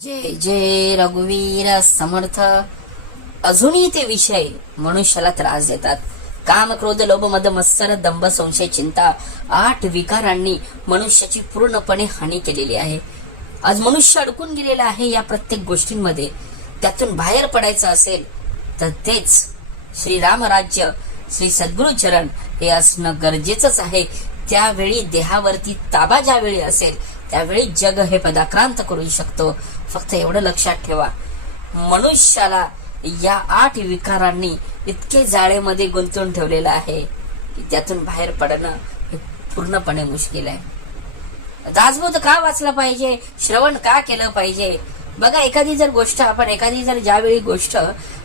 जय जय रघुवीर समर्थ. अजूनही ते विषय मनुष्याला त्रास देतात. काम क्रोध लोभ मद मत्सर दंभ संशय चिंता आठ विकारांनी मनुष्याची पूर्णपणे हानी केलेली आहे. आज मनुष्य अडकून गेलेला आहे या प्रत्येक गोष्टींमध्ये. त्यातून बाहेर पडायचं असेल तर तेच श्रीराम राज्य श्री सद्गुरुचरण हे असणं गरजेचंच आहे. त्यावेळी देहावरती ताबा ज्यावेळी असेल त्यावेळी जग हे पदाक्रांत करू शकतो. फक्त एवढं लक्षात ठेवा. मनुष्याला या आठ विकारांनी इतके जाळेमध्ये गुंतवून ठेवलेलं आहे की त्यातून बाहेर पडणं हे पूर्णपणे मुश्किल आहे. दासबोध का वाचला पाहिजे? श्रवण का केलं पाहिजे? बघा एखादी जर गोष्ट आपण एखादी जर ज्यावेळी गोष्ट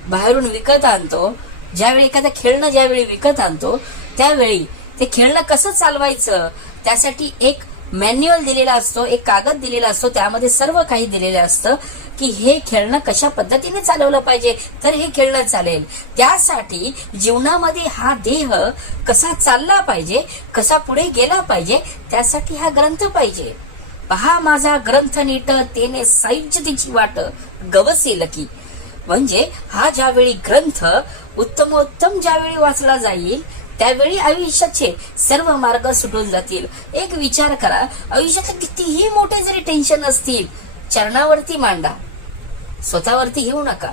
बाहेरून विकत आणतो ज्यावेळी एखादं खेळणं ज्यावेळी विकत आणतो त्यावेळी ते खेळणं कसं चालवायचं? त्यासाठी एक मॅन्युअल दिलेला असतो एक कागद दिलेला असतो त्यामध्ये सर्व काही दिलेलं असतं की हे खेळणं कशा पद्धतीने चालवलं पाहिजे? तर हे खेळणं चालेल. त्यासाठी जीवनामध्ये हा देह कसा चालला पाहिजे कसा पुढे गेला पाहिजे त्यासाठी हा ग्रंथ पाहिजे. पहा माझा ग्रंथ नीट तेने साहित्य तिची वाट गवसेल की म्हणजे हा ज्यावेळी ग्रंथ उत्तमोत्तम ज्यावेळी वाचला जाईल त्यावेळी आयुष्याचे सर्व मार्ग सुटून जातील. एक विचार करा आयुष्यात कितीही मोठे जरी टेन्शन असतील चरणावरती मांडा. स्वतःवरती घेऊ नका.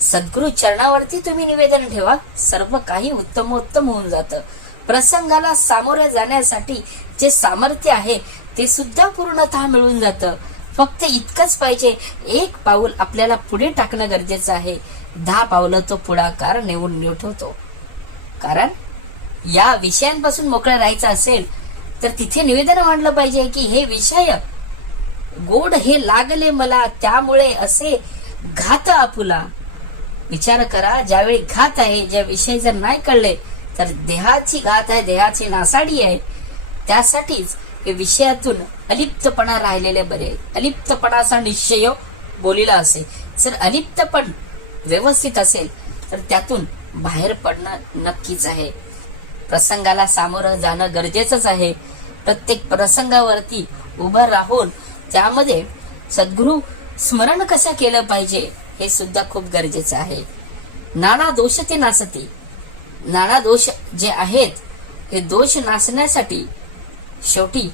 सद्गुरु चरणावरती तुम्ही निवेदन ठेवा सर्व काही उत्तमोत्तम होऊन जातं. प्रसंगाला सामोरे जाण्यासाठी जे सामर्थ्य आहे ते सुद्धा पूर्णतः मिळून जातं. फक्त इतकंच पाहिजे एक पाऊल आपल्याला पुढे टाकणं गरजेचं आहे. दहा पावलं तो पुढाकार नेऊन ठेवतो. कारण या विषयांपासून मोकळा राहायचा असेल तर तिथे निवेदन मांडलं पाहिजे की हे विषय गोड हे लागले मला त्यामुळे असे घात आपुला. विचार करा ज्यावेळी घात आहे ज्या विषय जर नाही कळले तर देहाची घात आहे देहाची नासाडी आहे. त्यासाठीच हे विषयातून अलिप्तपणा राहिलेले बरे. अलिप्तपणाचा निश्चय बोलीला असेल जर अलिप्तपण व्यवस्थित असेल तर त्यातून बाहेर पडणं नक्कीच आहे. प्रसंगाला सामोरं जाणं गरजेचंच आहे. प्रत्येक प्रसंगावरती उभं राहून त्यामध्ये सद्गुरु स्मरण कसं केलं पाहिजे हे सुद्धा खूप गरजेचं आहे. नाना दोष ते नासते. नाना दोष जे आहेत हे दोष नासण्यासाठी शेवटी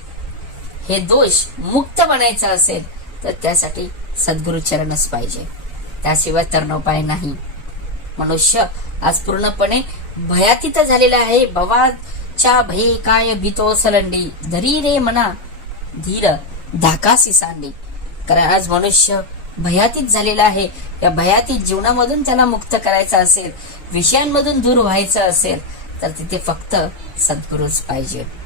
हे दोष मुक्त बनायचं असेल तर त्यासाठी सद्गुरु चरणच पाहिजे. त्याशिवाय तरणोपाय नाही. मनुष्य आज पूर्णपणे भयातीत झालेला आहे. भवाच्या भये काय भीतो सलंडी. धरी रे मना. धीर धाकासी सांडी. कारण आज मनुष्य भयातीत झालेला आहे. या भयातीत जीवनामधून त्याला मुक्त करायचं असेल विषयांमधून दूर व्हायचं असेल तर तिथे फक्त सद्गुरूच पाहिजे.